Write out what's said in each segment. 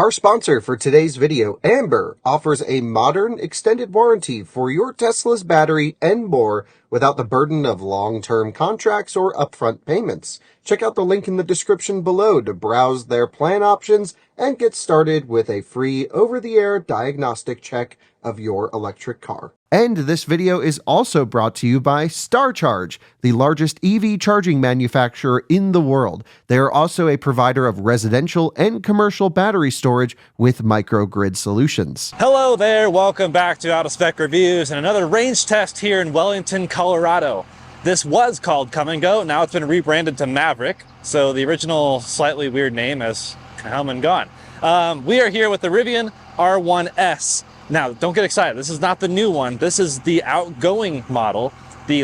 Our sponsor for today's video, Amber, offers a modern extended warranty for your Tesla's battery and more without the burden of long-term contracts or upfront payments. Check out the link in the description below to browse their plan options and get started with a free over-the-air diagnostic check of your electric car. And this video is also brought to you by StarCharge, the largest EV charging manufacturer in the world. They are also a provider of residential and commercial battery storage with microgrid solutions. Hello there, welcome back to Out of Spec Reviews and another range test here in Wellington, Colorado. This was called Come and Go, now it's been rebranded to Maverick, so the original slightly weird name has come and gone. We are here with the Rivian R1S. Now, don't get excited. This is not the new one. This is the outgoing model, the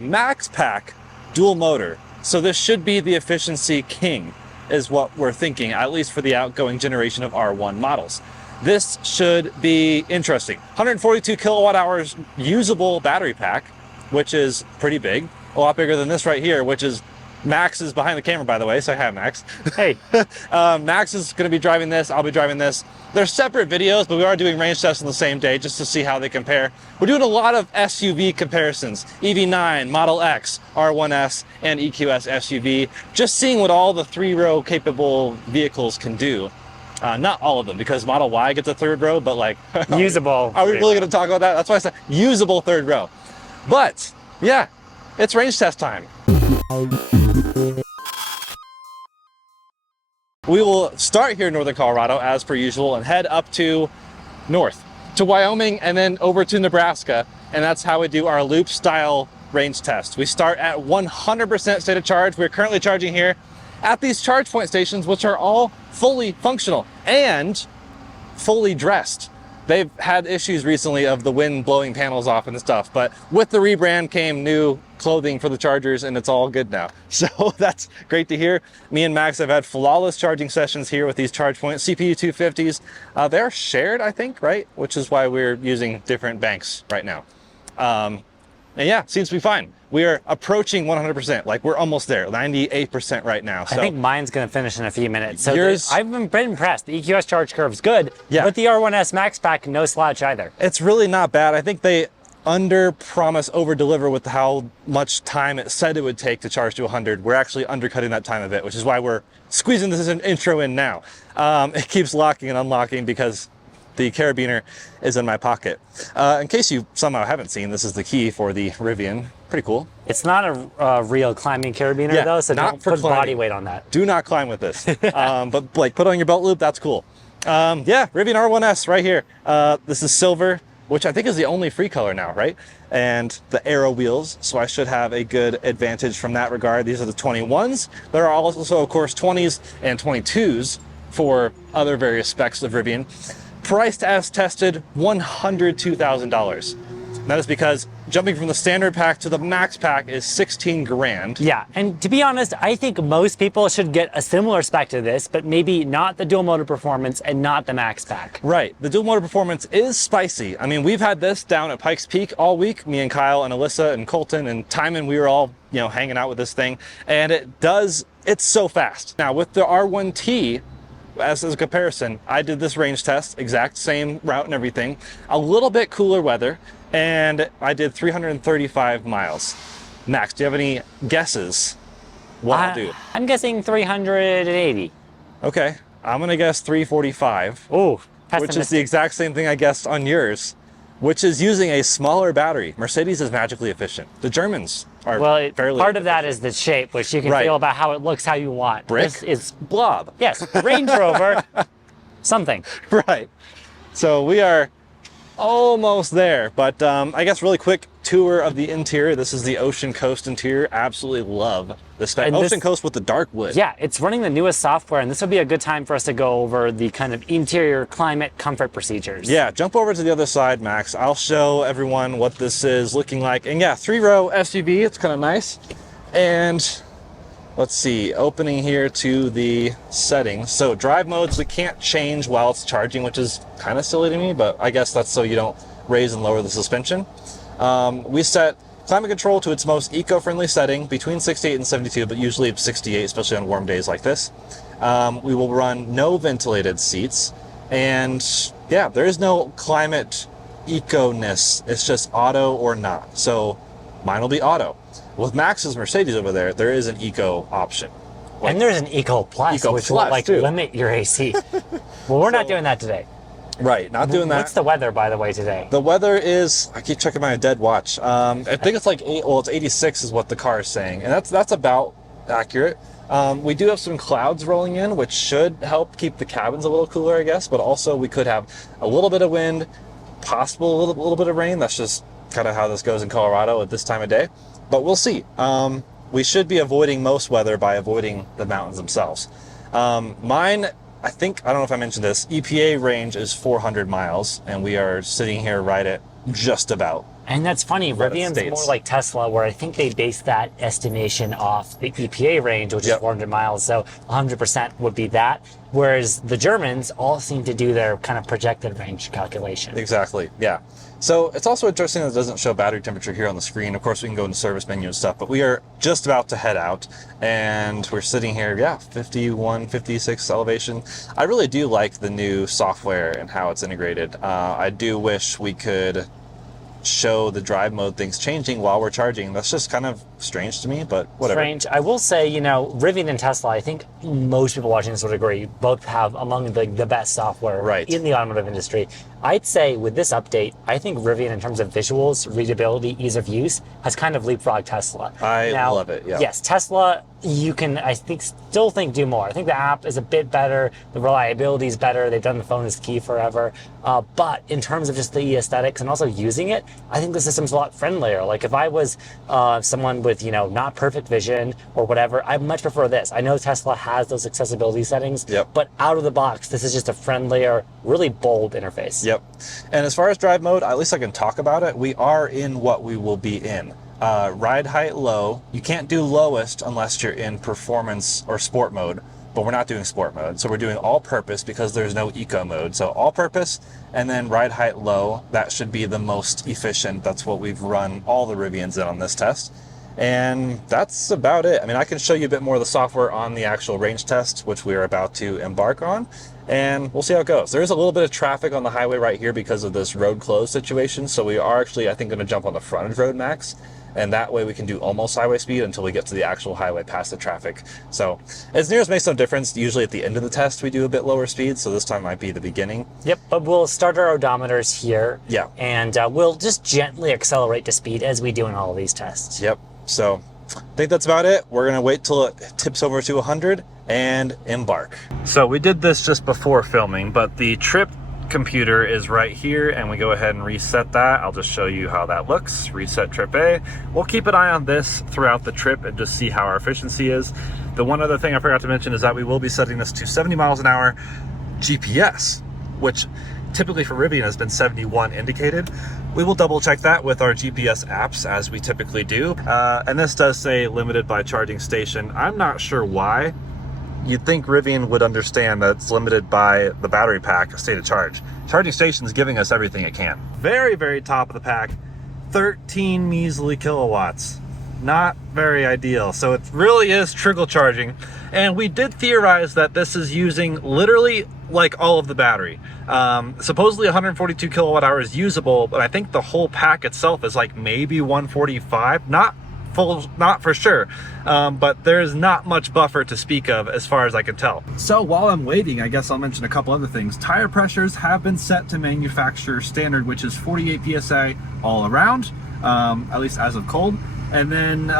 Max Pack dual motor. So this should be the efficiency king, is what we're thinking, at least for the outgoing generation of R1 models. This should be interesting. 142 kilowatt hours usable battery pack, which is pretty big. A lot bigger than this right here, which is Max is behind the camera, by the way. Say hi, Max. Hey. Max is going to be driving this. I'll be driving this. They're separate videos, but we are doing range tests on the same day just to see how they compare. We're doing a lot of SUV comparisons. EV9, Model X, R1S, and EQS SUV. Just seeing what all the three-row capable vehicles can do. Not all of them, because Model Y gets a third row, but like... usable. Are we really going to talk about that? That's why I said usable third row. But, yeah, it's range test time. We will start here in northern Colorado as per usual and head up to north to Wyoming and then over to Nebraska, and that's how we do our loop style range test. We start at 100% state of charge. We're currently charging here at these charge point stations, which are all fully functional and fully dressed. They've had issues recently of the wind blowing panels off and stuff, but with the rebrand came new clothing for the chargers and it's all good now. So that's great to hear. Me and Max have had flawless charging sessions here with these charge points, CPU 250s. They're shared, I think, right? Which is why we're using different banks right now. And yeah, seems to be fine. We are approaching 100%, like we're almost there, 98% right now. So I think mine's going to finish in a few minutes. So yours, I've been impressed. The EQS charge curve is good, yeah. But the R1S Max Pack, no slouch either. It's really not bad. I think they under promise, over deliver with how much time it said it would take to charge to 100. We're actually undercutting that time a bit, which is why we're squeezing this intro in now. It keeps locking and unlocking because the carabiner is in my pocket. In case you somehow haven't seen, this is the key for the Rivian. Pretty cool. It's not a real climbing carabiner though, so don't put body weight on that. Do not climb with this. But like put on your belt loop, that's cool. Yeah, Rivian R1S right here. This is silver, which I think is the only free color now, right? And the Aero wheels, so I should have a good advantage from that regard. These are the 21s. There are also, of course, 20s and 22s for other various specs of Rivian. Priced as tested, $102,000. That is because jumping from the standard pack to the max pack is 16 grand. Yeah, and to be honest, I think most people should get a similar spec to this, but maybe not the dual motor performance and not the max pack. Right, the dual motor performance is spicy. I mean, we've had this down at Pikes Peak all week, me and Kyle and Alyssa and Colton and Timon, we were all, you know, hanging out with this thing, and it's so fast. Now with the R1T, as a comparison, I did this range test, exact same route and everything, a little bit cooler weather, and I did 335 miles. Max, do you have any guesses what I'll do? I'm guessing 380. Okay, I'm gonna guess 345. Oh, which is the exact same thing I guessed on yours, which is using a smaller battery. Mercedes is magically efficient. The Germans are fairly part of that efficient. is the shape, which you can feel about how it looks how you want. Brick? This is blob. Yes, Range Rover, something. Right. So we are almost there, but I guess really quick tour of the interior. This is the Ocean Coast interior. Absolutely love this spec. Ocean Coast with the dark wood. Yeah, it's running the newest software, and this would be a good time for us to go over the kind of interior climate comfort procedures. Yeah, jump over to the other side, Max. I'll show everyone what this is looking like. And yeah, three-row SUV. It's kind of nice. And let's see, opening here to the settings. So drive modes we can't change while it's charging, which is kind of silly to me, but I guess that's so you don't raise and lower the suspension. We set climate control to its most eco-friendly setting between 68 and 72, but usually 68, especially on warm days like this. We will run no ventilated seats. And yeah, there is no climate eco-ness. It's just auto or not. So mine will be auto. With Max's Mercedes over there, there is an eco option. And there's an Eco Plus, which will like too. limit your AC. Well, we're not doing that today. Right, not doing that. What's the weather, by the way, today? The weather is, I keep checking my dead watch. I think it's like it's 86 is what the car is saying. And that's about accurate. We do have some clouds rolling in, which should help keep the cabins a little cooler, I guess. But also we could have a little bit of wind, possible a little bit of rain. That's just kind of how this goes in Colorado at this time of day. But we'll see. We should be avoiding most weather by avoiding the mountains themselves. Mine, I don't know if I mentioned this, EPA range is 400 miles, and we are sitting here right at just about. And that's funny, Rivian's more like Tesla, where I think they base that estimation off the EPA range, which is 400 miles, so 100% would be that. Whereas the Germans all seem to do their kind of projected range calculation. Exactly, yeah. So it's also interesting that it doesn't show battery temperature here on the screen. Of course, we can go into service menu and stuff, but we are just about to head out, and we're sitting here, 51, 56 elevation. I really do like the new software and how it's integrated. I do wish we could show the drive mode things changing while we're charging. That's just kind of strange to me, but whatever. Strange. I will say, Rivian and Tesla, I think most people watching this would agree, both have among the best software in the automotive industry. I'd say with this update, I think Rivian, in terms of visuals, readability, ease of use, has kind of leapfrogged Tesla. I love it, yeah. Yes, Tesla, you can, still think do more. I think the app is a bit better, the reliability is better, they've done the phone as key forever. But in terms of just the aesthetics and also using it, I think the system's a lot friendlier. Like if I was someone with, not perfect vision or whatever, I much prefer this. I know Tesla has those accessibility settings, but out of the box, this is just a friendlier, really bold interface. Yep. And as far as drive mode, at least I can talk about it. We are in what we will be in. Ride height low. You can't do lowest unless you're in performance or sport mode, but we're not doing sport mode. So we're doing all purpose because there's no eco mode. So all purpose and then ride height low. That should be the most efficient. That's what we've run all the Rivians in on this test. And that's about it. I mean, I can show you a bit more of the software on the actual range test, which we are about to embark on, and we'll see how it goes. There is a little bit of traffic on the highway right here because of this road closed situation, so we are actually, I think, going to jump on the frontage road max, and that way we can do almost highway speed until we get to the actual highway past the traffic. So as near as makes no difference, usually at the end of the test we do a bit lower speed, so this time might be the beginning. Yep, but we'll start our odometers here, and we'll just gently accelerate to speed as we do in all of these tests. Yep. So I think that's about it. We're gonna wait till it tips over to 100 and embark. So we did this just before filming, but the trip computer is right here, and we go ahead and reset that. I'll just show you how that looks. Reset trip A. We'll keep an eye on this throughout the trip and just see how our efficiency is. The one other thing I forgot to mention is that we will be setting this to 70 miles an hour GPS, which typically for Rivian has been 71 indicated. We will double check that with our GPS apps as we typically do. And this does say limited by charging station. I'm not sure why. You'd think Rivian would understand that it's limited by the battery pack state of charge. Charging station's giving us everything it can. Very, very top of the pack, 13 measly kilowatts. Not very ideal. So it really is trickle charging. And we did theorize that this is using literally like all of the battery. Supposedly 142 kilowatt hours usable, but I think the whole pack itself is like maybe 145. Not for sure, but there's not much buffer to speak of as far as I can tell. So while I'm waiting, I guess I'll mention a couple other things. Tire pressures have been set to manufacturer standard, which is 48 PSI all around, at least as of cold. And then,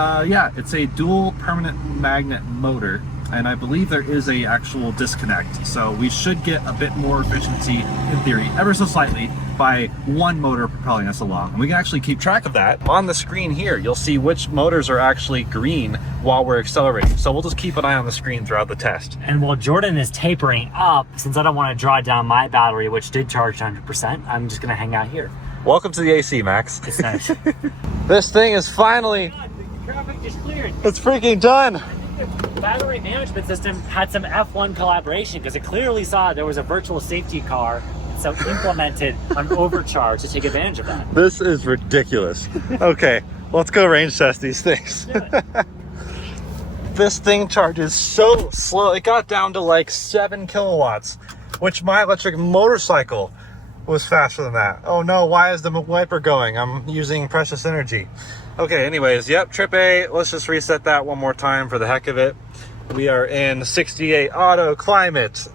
it's a dual permanent magnet motor, and I believe there is a actual disconnect. So we should get a bit more efficiency, in theory, ever so slightly, by one motor propelling us along. And we can actually keep track of that. On the screen here, you'll see which motors are actually green while we're accelerating. So we'll just keep an eye on the screen throughout the test. And while Jordan is tapering up, since I don't want to draw down my battery, which did charge 100%, I'm just gonna hang out here. Welcome to the AC, Max. It's nice. This thing is finally... God, the traffic just cleared. It's freaking done. The battery management system had some F1 collaboration because it clearly saw there was a virtual safety car, so implemented an overcharge to take advantage of that. This is ridiculous. Okay, let's go range test these things. This thing charges so slow. It got down to like 7 kilowatts, which my electric motorcycle was faster than that. Oh no, why is the wiper going? I'm using precious energy. Okay, anyways, yep, trip A. Let's just reset that one more time for the heck of it. We are in 68 auto climate.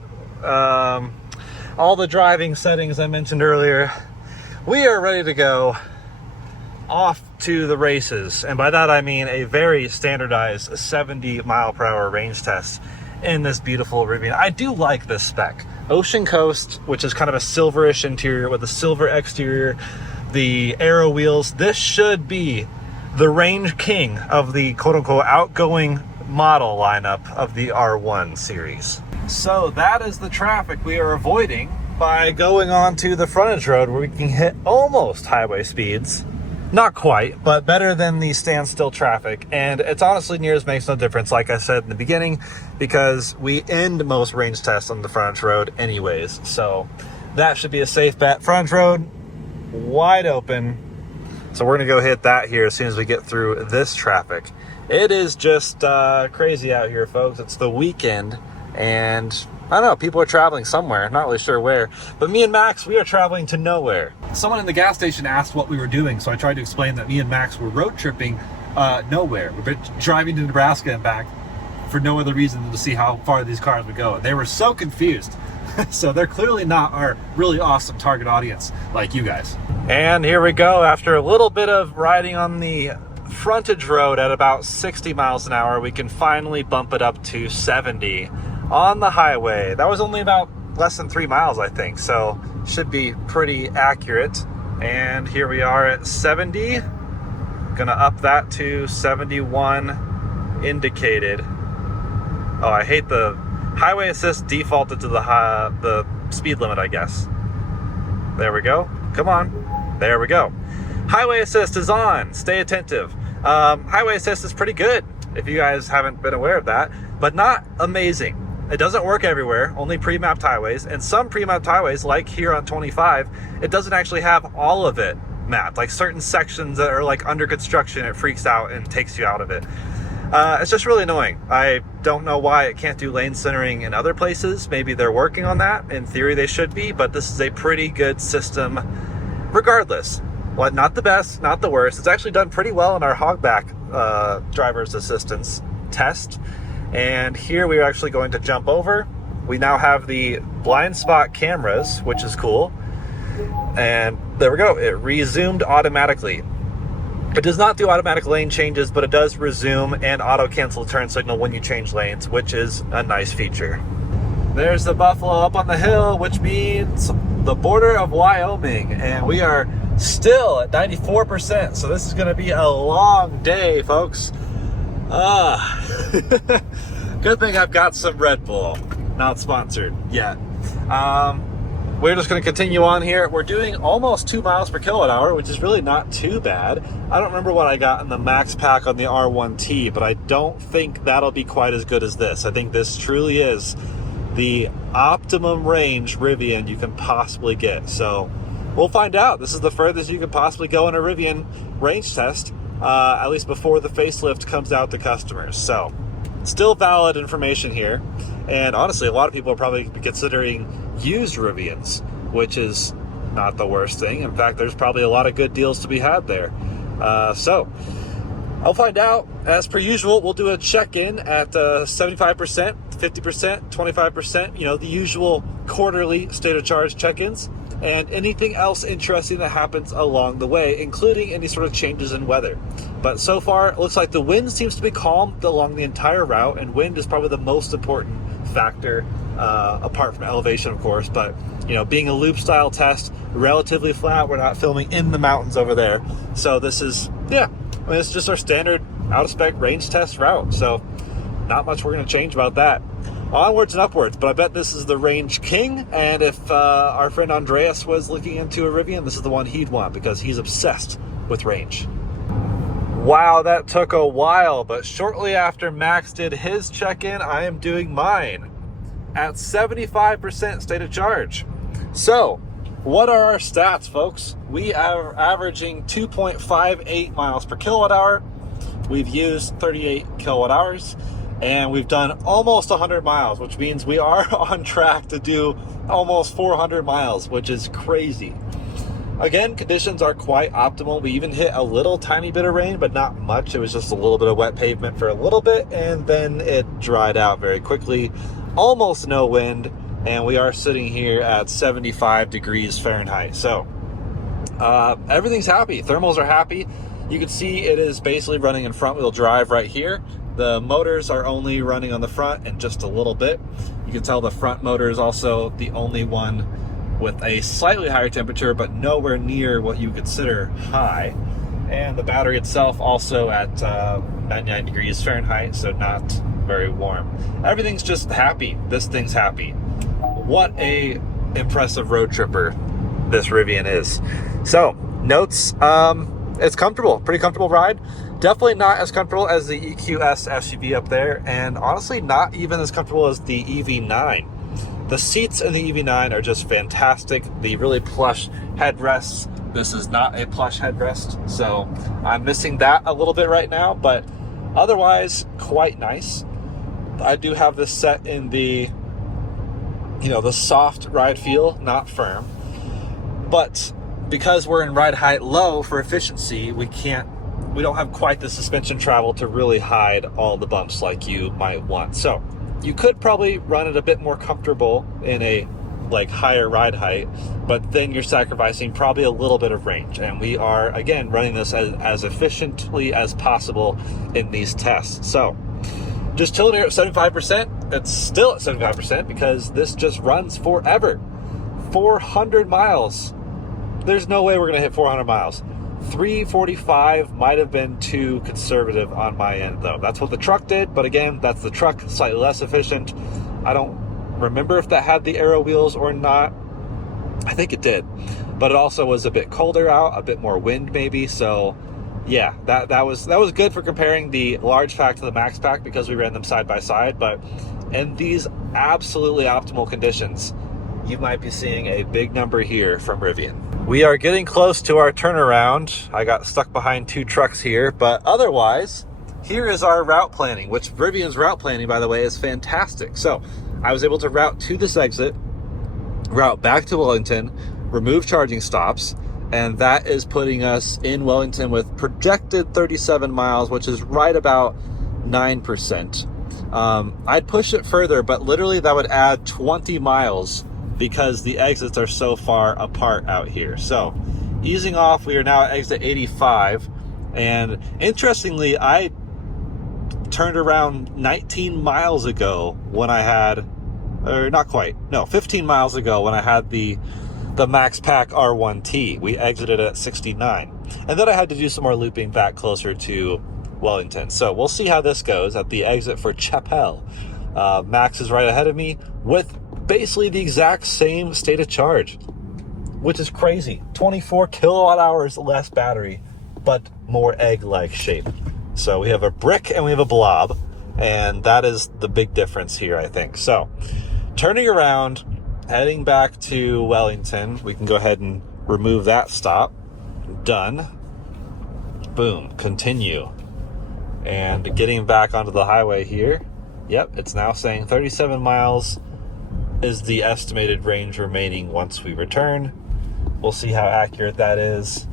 All the driving settings I mentioned earlier. We are ready to go off to the races. And by that I mean a very standardized 70 mile per hour range test in this beautiful Rivian. I do like this spec. Ocean Coast, which is kind of a silverish interior with a silver exterior, the aero wheels. This should be the range king of the quote-unquote outgoing model lineup of the R1 series. So that is the traffic we are avoiding by going on to the frontage road where we can hit almost highway speeds. Not quite, but better than the standstill traffic. And it's honestly near as makes no difference, like I said in the beginning, because we end most range tests on the frontage road anyways. So that should be a safe bet. Frontage road, wide open. So we're gonna go hit that here as soon as we get through this traffic. It is just crazy out here, folks. It's the weekend, and I don't know, people are traveling somewhere, not really sure where. But me and Max, we are traveling to nowhere. Someone in the gas station asked what we were doing, so I tried to explain that me and Max were road tripping nowhere. We're driving to Nebraska and back for no other reason than to see how far these cars would go. They were so confused. So they're clearly not our really awesome target audience like you guys. And here we go. After a little bit of riding on the frontage road at about 60 miles an hour, we can finally bump it up to 70 on the highway. That was only about less than 3 miles, I think, so should be pretty accurate. And here we are at 70. Gonna up that to 71 indicated. Oh, I hate the highway assist defaulted to the speed limit, I guess. There we go. Come on. There we go. Highway assist is on. Stay attentive. Highway assist is pretty good, if you guys haven't been aware of that, but not amazing. It doesn't work everywhere, only pre-mapped highways, and some pre-mapped highways, like here on 25, it doesn't actually have all of it mapped. Like certain sections that are like under construction, it freaks out and takes you out of it. It's just really annoying. I don't know why it can't do lane centering in other places. Maybe they're working on that. In theory, they should be, but this is a pretty good system regardless. Well, not the best, not the worst. It's actually done pretty well in our hogback driver's assistance test. And here we are actually going to jump over. We now have the blind spot cameras, which is cool. And there we go. It resumed automatically. It does not do automatic lane changes, but it does resume and auto cancel turn signal when you change lanes, which is a nice feature. There's the Buffalo up on the hill, which means the border of Wyoming. And we are still at 94%. So this is going to be a long day, folks. Good thing I've got some Red Bull. Not sponsored yet. We're just going to continue on here. We're doing almost 2 miles per kilowatt hour, which is really not too bad. I don't remember what I got in the max pack on the R1T, but I don't think that'll be quite as good as this. I think this truly is the optimum range Rivian you can possibly get. So we'll find out. This is the furthest you could possibly go in a Rivian range test, at least before the facelift comes out to customers. So still valid information here. And honestly, a lot of people are probably considering used Rivians, which is not the worst thing. In fact, there's probably a lot of good deals to be had there. So I'll find out. As per usual, we'll do a check-in at 75%, 50%, 25%, you know, the usual quarterly state of charge check-ins, and anything else interesting that happens along the way, including any sort of changes in weather. But so far, it looks like the wind seems to be calm along the entire route, and wind is probably the most important factor, apart from elevation, of course. But, you know, being a loop style test, relatively flat, we're not filming in the mountains over there. So this is, yeah, I mean, it's just our standard out-of-spec range test route. So not much we're going to change about that. Onwards and upwards, but I bet this is the range king, and if our friend Andreas was looking into a Rivian, this is the one he'd want because he's obsessed with range. Wow, that took a while, but shortly after Max did his check-in, I am doing mine at 75% state of charge. So, what are our stats, folks? We are averaging 2.58 miles per kilowatt hour. We've used 38 kilowatt hours. and we've done almost 100 miles, which means we are on track to do almost 400 miles, which is crazy. Again, conditions are quite optimal. We even hit a little tiny bit of rain, but not much. It was just a little bit of wet pavement for a little bit, and then it dried out very quickly. Almost no wind, and we are sitting here at 75 degrees Fahrenheit. So everything's happy. Thermals are happy. You can see it is basically running in front wheel drive right here. The motors are only running on the front and just a little bit. You can tell the front motor is also the only one with a slightly higher temperature, but nowhere near what you consider high. And the battery itself also at 99 degrees Fahrenheit, so not very warm. Everything's just happy. This thing's happy. What a impressive road tripper this Rivian is. So, notes, it's comfortable, pretty comfortable ride. Definitely not as comfortable as the EQS SUV up there, and honestly not even as comfortable as the EV9. The seats in the EV9 are just fantastic. The really plush headrests. This is not a plush headrest, so I'm missing that a little bit right now, but otherwise quite nice. I do have this set in the, the soft ride feel, not firm. But because we're in ride height low for efficiency, we don't have quite the suspension travel to really hide all the bumps like you might want. So you could probably run it a bit more comfortable in a higher ride height, but then you're sacrificing probably a little bit of range. And we are, again, running this as efficiently as possible in these tests. So just chilling here at 75%. It's still at 75% because this just runs forever. 400 miles. There's no way we're going to hit 400 miles. 345 might have been too conservative on my end, though. That's what the truck did, but again, that's the truck, slightly less efficient. I don't remember if that had the aero wheels or not. I think it did, but it also was a bit colder out, a bit more wind maybe. So yeah, that was good for comparing the large pack to the max pack because we ran them side by side. But in these absolutely optimal conditions, you might be seeing a big number here from Rivian. We are getting close to our turnaround. I got stuck behind two trucks here, but otherwise, here is our route planning, which Rivian's route planning, by the way, is fantastic. So I was able to route to this exit, route back to Wellington, remove charging stops, and that is putting us in Wellington with projected 37 miles, which is right about 9%. I'd push it further, but literally that would add 20 miles because the exits are so far apart out here. So easing off, we are now at exit 85. And interestingly, I turned around 19 miles ago when I had, or not quite, no, 15 miles ago when I had the Max Pack R1T. We exited at 69. And then I had to do some more looping back closer to Wellington. So we'll see how this goes at the exit for Chapel. Max is right ahead of me with basically the exact same state of charge, which is crazy. 24 kilowatt hours less battery, but more egg-like shape. So we have a brick and we have a blob, and that is the big difference here, I think. So turning around, heading back to Wellington, we can go ahead and remove that stop. Done. Boom, continue. And getting back onto the highway here. Yep, it's now saying 37 miles is the estimated range remaining once we return. We'll see how accurate that is.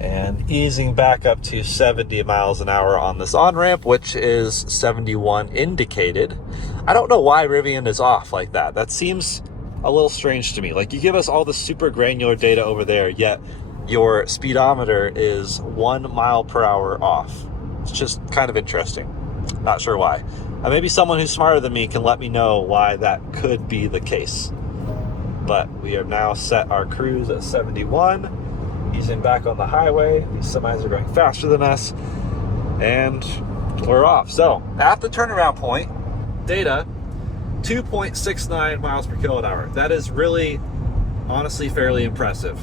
And easing back up to 70 miles an hour on this on-ramp, which is 71 indicated. I don't know why Rivian is off like that. That seems a little strange to me. Like, you give us all the super granular data over there, yet your speedometer is 1 mile per hour off. It's just kind of interesting. Not sure why. Maybe someone who's smarter than me can let me know why that could be the case. But we have now set our cruise at 71. Easing back on the highway. These semis are going faster than us. And we're off. So, at the turnaround point, data, 2.69 miles per kilowatt hour. That is really, honestly, fairly impressive.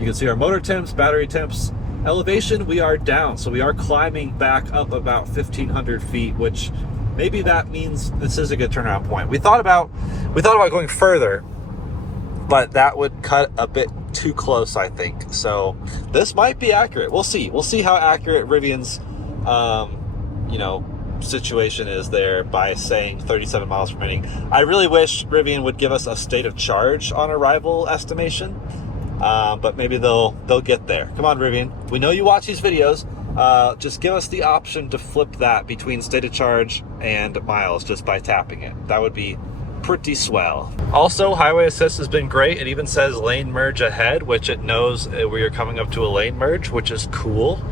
You can see our motor temps, battery temps. Elevation, we are down. So we are climbing back up about 1,500 feet, which maybe that means this is a good turnaround point. We thought about going further, but that would cut a bit too close, I think. So this might be accurate. We'll see. We'll see how accurate Rivian's, situation is there by saying 37 miles remaining. I really wish Rivian would give us a state of charge on arrival estimation, but maybe they'll get there. Come on, Rivian. We know you watch these videos. Just give us the option to flip that between state of charge and miles just by tapping it. That would be pretty swell. Also, highway assist has been great. It even says lane merge ahead, which it knows where you're coming up to a lane merge, which is cool.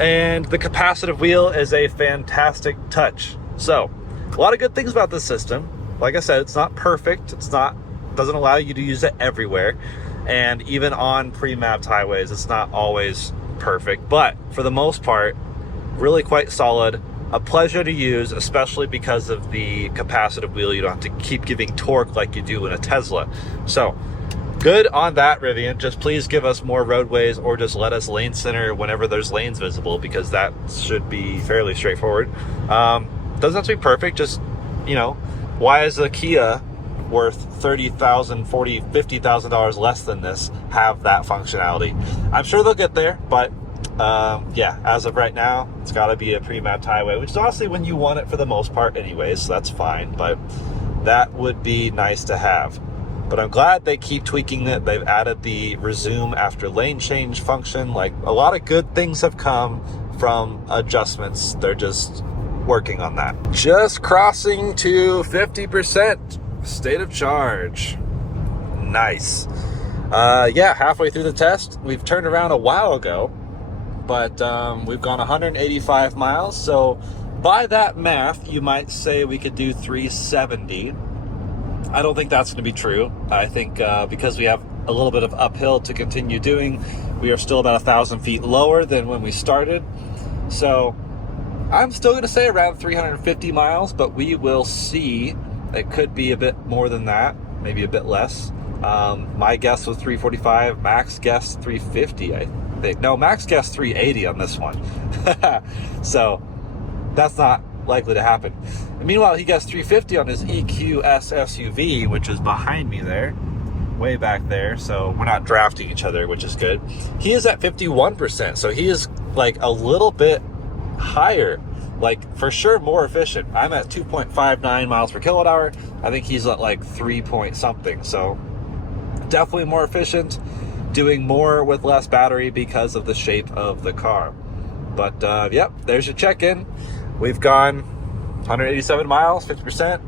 And the capacitive wheel is a fantastic touch. So a lot of good things about this system. Like I said, it's not perfect. Doesn't allow you to use it everywhere. And even on pre-mapped highways, it's not always perfect, but for the most part, really quite solid. A pleasure to use, especially because of the capacitive wheel. You don't have to keep giving torque like you do in a Tesla. So good on that, Rivian. Just please give us more roadways, or just let us lane center whenever there's lanes visible, because that should be fairly straightforward. Doesn't have to be perfect. Just, you know, why is a Kia worth $30,000, $40,000, $50,000 less than this have that functionality? I'm sure they'll get there, but yeah, as of right now, it's got to be a pre-mapped highway, which is honestly when you want it for the most part anyways, so that's fine, but that would be nice to have. But I'm glad they keep tweaking it. They've added the resume after lane change function. Like, a lot of good things have come from adjustments. They're just working on that. Just crossing to 50% state of charge. Nice. Yeah, halfway through the test. We've turned around a while ago, but we've gone 185 miles. So by that math, you might say we could do 370. I don't think that's going to be true. I think because we have a little bit of uphill to continue doing, we are still about 1,000 feet lower than when we started. So I'm still going to say around 350 miles, but we will see. It could be a bit more than that, maybe a bit less. My guess was 345, max guess 350, I think. No, max guess 380 on this one. So that's not likely to happen. And meanwhile, he guessed 350 on his EQS SUV, which is behind me there, way back there. So we're not drafting each other, which is good. He is at 51%, so he is like a little bit higher, like for sure more efficient. I'm at 2.59 miles per kilowatt hour. I think he's at like 3 point something. So definitely more efficient, doing more with less battery because of the shape of the car. But yep, there's your check-in. We've gone 187 miles, 50%.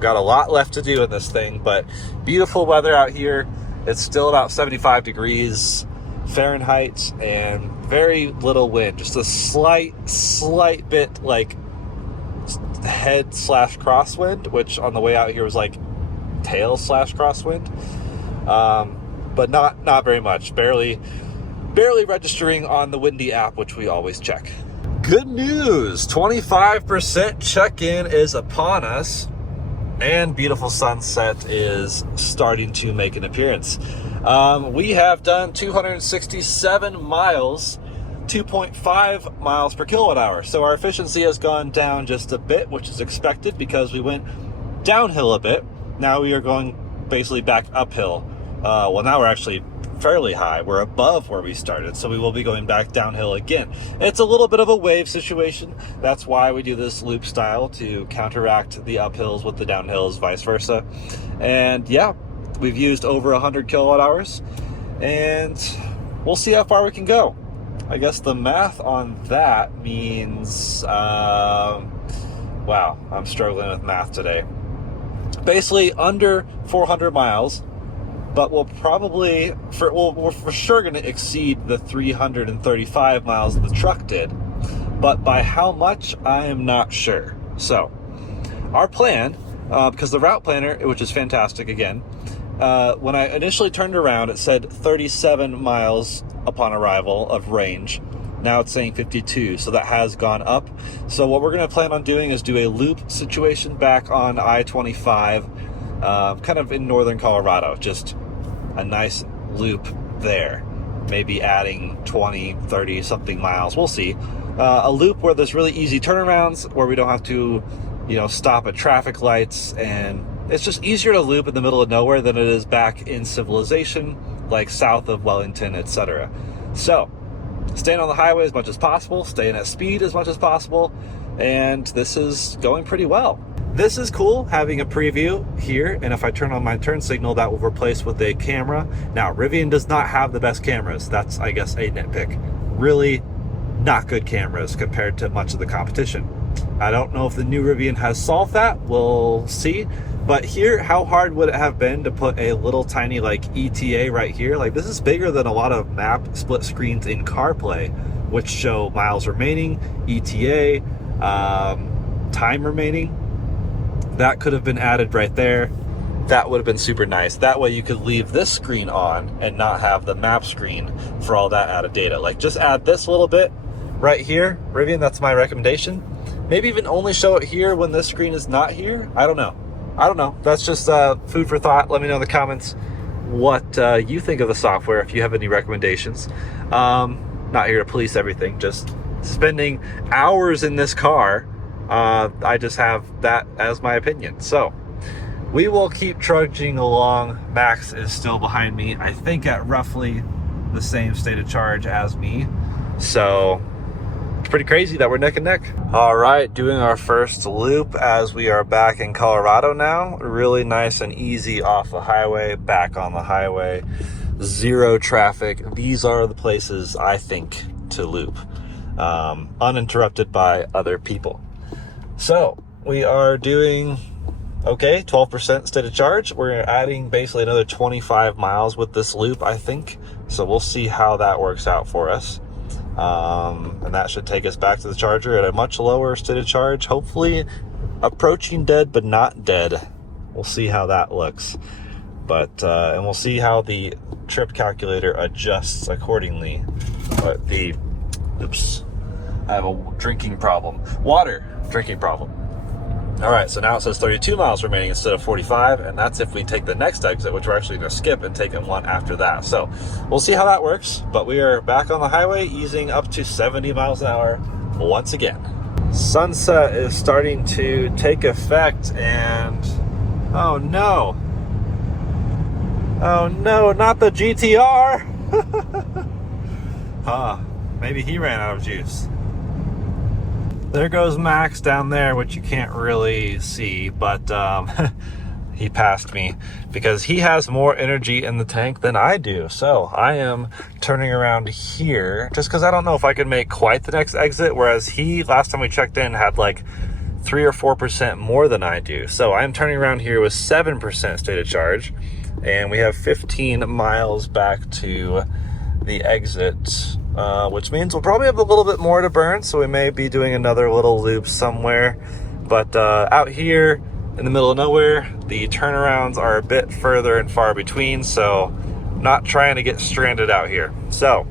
Got a lot left to do in this thing, but beautiful weather out here. It's still about 75 degrees Fahrenheit and very little wind. Just a slight bit like head / crosswind, which on the way out here was like tail / crosswind. But not very much. Barely registering on the Windy app, which we always check. Good news, 25% check-in is upon us, and beautiful sunset is starting to make an appearance. We have done 267 miles, 2.5 miles per kilowatt hour. So our efficiency has gone down just a bit, which is expected because we went downhill a bit. Now we are going basically back uphill. Well, now we're actually fairly high. We're above where we started, so we will be going back downhill again. It's a little bit of a wave situation. That's why we do this loop style, to counteract the uphills with the downhills, vice versa. And yeah, we've used over 100 kilowatt hours, and we'll see how far we can go. I guess the math on that means, wow, I'm struggling with math today. Basically under 400 miles, but we're for sure going to exceed the 335 miles that the truck did. But by how much, I am not sure. So our plan, because the route planner, which is fantastic again, when I initially turned around, it said 37 miles upon arrival of range. Now it's saying 52, so that has gone up. So what we're going to plan on doing is do a loop situation back on I-25, kind of in northern Colorado, just a nice loop there, maybe adding 20, 30 something miles. We'll see. A loop where there's really easy turnarounds, where we don't have to, stop at traffic lights, and it's just easier to loop in the middle of nowhere than it is back in civilization, like south of Wellington, etc. So staying on the highway as much as possible, staying at speed as much as possible, and this is going pretty well. This is cool, having a preview here, and if I turn on my turn signal, that will replace with a camera. Now, Rivian does not have the best cameras. That's, I guess, a nitpick. Really not good cameras compared to much of the competition. I don't know if the new Rivian has solved that. We'll see. But here, how hard would it have been to put a little tiny like ETA right here? Like, this is bigger than a lot of map split screens in CarPlay, which show miles remaining, ETA, time remaining. That could have been added right there. That would have been super nice. That way you could leave this screen on and not have the map screen for all that added data. Like, just add this little bit right here. Rivian, that's my recommendation. Maybe even only show it here when this screen is not here. I don't know. That's just food for thought. Let me know in the comments what you think of the software, if you have any recommendations. Not here to police everything, just spending hours in this car. I just have that as my opinion. So we will keep trudging along. Max is still behind me, I think at roughly the same state of charge as me. So it's pretty crazy that we're neck and neck. All right, doing our first loop as we are back in Colorado now. Really nice and easy off the highway, back on the highway. Zero traffic. These are the places I think to loop, uninterrupted by other people. So we are doing okay, 12% state of charge. We're adding basically another 25 miles with this loop, I think. So we'll see how that works out for us. And that should take us back to the charger at a much lower state of charge. Hopefully approaching dead, but not dead. We'll see how that looks. But, and we'll see how the trip calculator adjusts accordingly. But oops, I have a drinking problem. Drinking problem. All right, so now it says 32 miles remaining instead of 45, and that's if we take the next exit, which we're actually going to skip and take one after that. So we'll see how that works, but we are back on the highway, easing up to 70 miles an hour once again. Sunset is starting to take effect, and oh no, not the GTR. Maybe he ran out of juice. There goes Max down there, which you can't really see, but he passed me because he has more energy in the tank than I do. So I am turning around here just because I don't know if I can make quite the next exit, whereas he, last time we checked in, had like 3 or 4% more than I do. So I'm turning around here with 7% state of charge, and we have 15 miles back to the exit. Which means we'll probably have a little bit more to burn, so we may be doing another little loop somewhere. But out here in the middle of nowhere, the turnarounds are a bit further and far between, so not trying to get stranded out here. So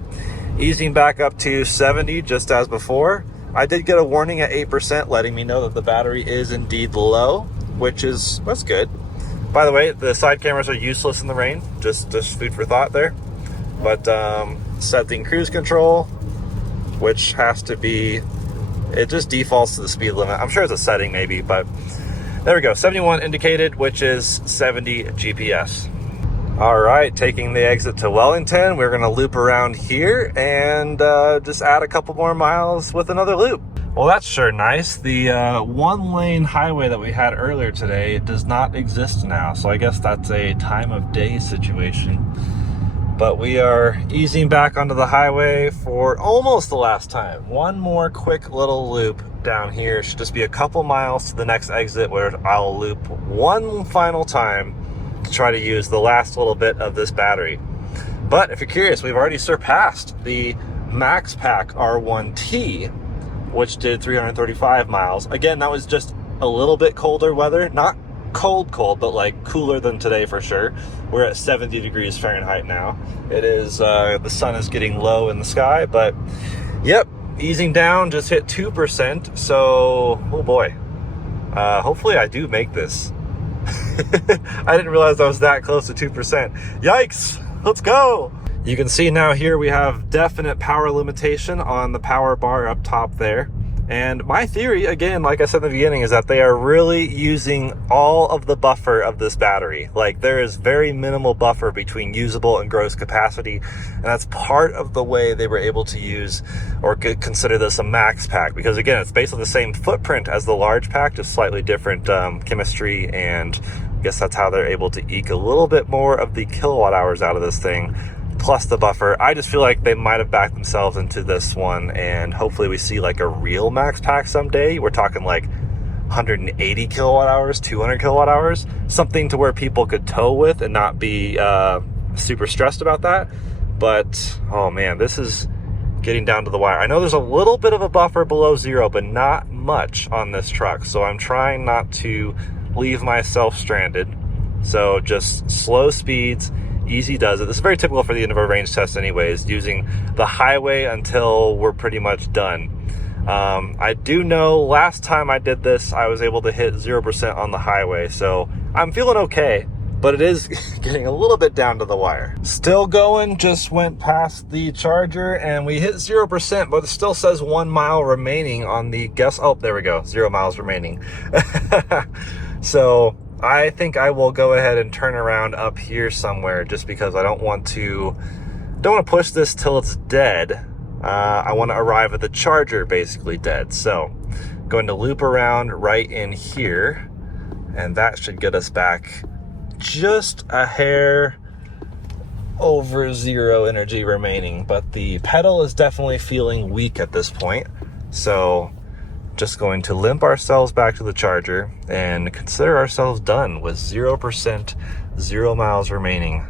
easing back up to 70 just as before. I did get a warning at 8% letting me know that the battery is indeed low, that's good. By the way, the side cameras are useless in the rain, just food for thought there. But setting cruise control, which has to be, it just defaults to the speed limit. I'm sure it's a setting maybe, but there we go. 71 indicated, which is 70 GPS. All right, taking the exit to Wellington. We're gonna loop around here and just add a couple more miles with another loop. Well, that's sure nice. The one-lane highway that we had earlier today does not exist now, so I guess that's a time of day situation. But we are easing back onto the highway for almost the last time. One more quick little loop down here. Should just be a couple miles to the next exit where I'll loop one final time to try to use the last little bit of this battery. But if you're curious, we've already surpassed the Max Pack R1T, which did 335 miles. Again, that was just a little bit colder weather, not cold, but like cooler than today for sure. We're at 70 degrees Fahrenheit now. It is, the sun is getting low in the sky, but yep, easing down, just hit 2%. So, oh boy, hopefully I do make this. I didn't realize I was that close to 2%. Yikes, let's go. You can see now here we have definite power limitation on the power bar up top there. And my theory, again, like I said in the beginning, is that they are really using all of the buffer of this battery. Like, there is very minimal buffer between usable and gross capacity, and that's part of the way they were able to use or consider this a max pack, because again, it's basically the same footprint as the large pack, just slightly different chemistry, and I guess that's how they're able to eke a little bit more of the kilowatt hours out of this thing, plus the buffer. I just feel like they might have backed themselves into this one, and hopefully we see like a real max pack someday. We're talking like 180 kilowatt hours, 200 kilowatt hours, something to where people could tow with and not be super stressed about that. But oh man, this is getting down to the wire. I know there's a little bit of a buffer below zero, but not much on this truck, so I'm trying not to leave myself stranded. So just slow speeds, easy does it. This is very typical for the end of our range test anyways, using the highway until we're pretty much done. I do know last time I did this, I was able to hit 0% on the highway, so I'm feeling okay, but it is getting a little bit down to the wire. Still going, just went past the charger and we hit 0%, but it still says 1 mile remaining on the oh, there we go, 0 miles remaining. So I think I will go ahead and turn around up here somewhere, just because I don't want to push this till it's dead. I want to arrive at the charger basically dead. So going to loop around right in here, and that should get us back just a hair over 0 energy remaining. But the pedal is definitely feeling weak at this point, so just going to limp ourselves back to the charger and consider ourselves done with 0%, 0 miles remaining.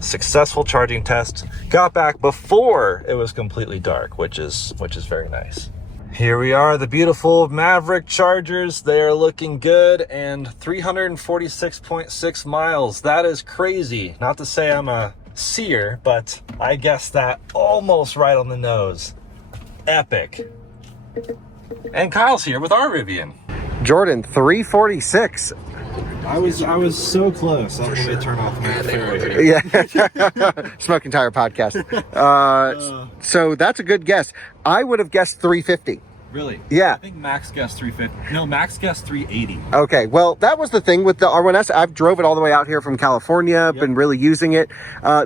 Successful charging test. Got back before it was completely dark, which is very nice. Here we are, the beautiful Maverick chargers. They are looking good, and 346.6 miles. That is crazy. Not to say I'm a seer, but I guessed that almost right on the nose. Epic. And Kyle's here with our Rivian. Jordan, 346. I was so close. Let me turn off my fairway here. Yeah. Smoking Tire Podcast. So that's a good guess. I would have guessed 350. Really? Yeah. I think Max guessed 350. No, Max guessed 380. Okay, well, that was the thing with the R1S. I've drove it all the way out here from California, been really using it.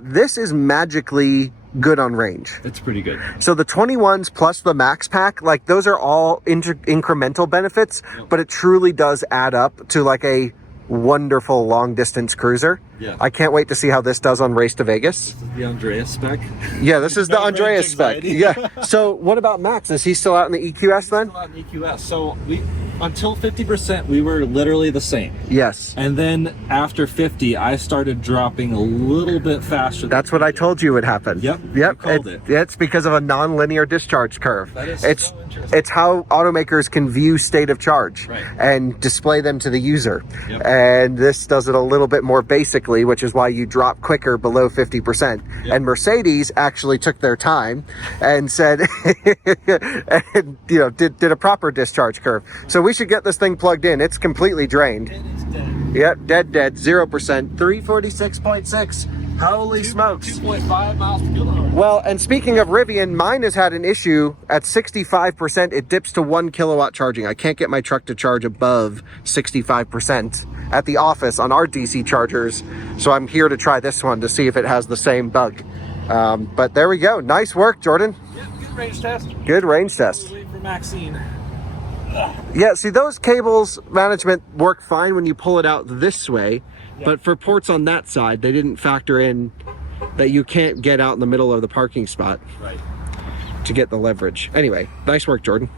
This is magically good on range. It's pretty good. So the 21s plus the Max Pack, like those are all incremental benefits, but it truly does add up to like a wonderful long distance cruiser. Yeah. I can't wait to see how this does on Race to Vegas. This is the Andreas spec. Yeah, this is the Andreas spec. Yeah. So what about Max? Is he still out in the EQS then? Still out in EQS. So until 50%, we were literally the same. Yes. And then after 50, I started dropping a little bit faster. That's what I told you would happen. Yep. Yep. Called it. It's because of a non-linear discharge curve. That is it's so interesting. It's how automakers can view state of charge and display them to the user. Yep. And this does it a little bit more basically, which is why you drop quicker below 50%. Yep. And Mercedes actually took their time and said, and, did a proper discharge curve. So we should get this thing plugged in. It's completely drained. It is dead. Yep, dead, 0%, 346.6. Holy smokes. 2.5 miles per kilowatt. Well, and speaking of Rivian, mine has had an issue at 65%. It dips to 1 kilowatt charging. I can't get my truck to charge above 65% at the office on our DC chargers. So I'm here to try this one to see if it has the same bug. But there we go. Nice work, Jordan. Yeah, good range test. Good range test. Wait for Maxine. Yeah, see, those cables management work fine when you pull it out this way. But for ports on that side, they didn't factor in that you can't get out in the middle of the parking spot to get the leverage. Anyway, nice work, Jordan.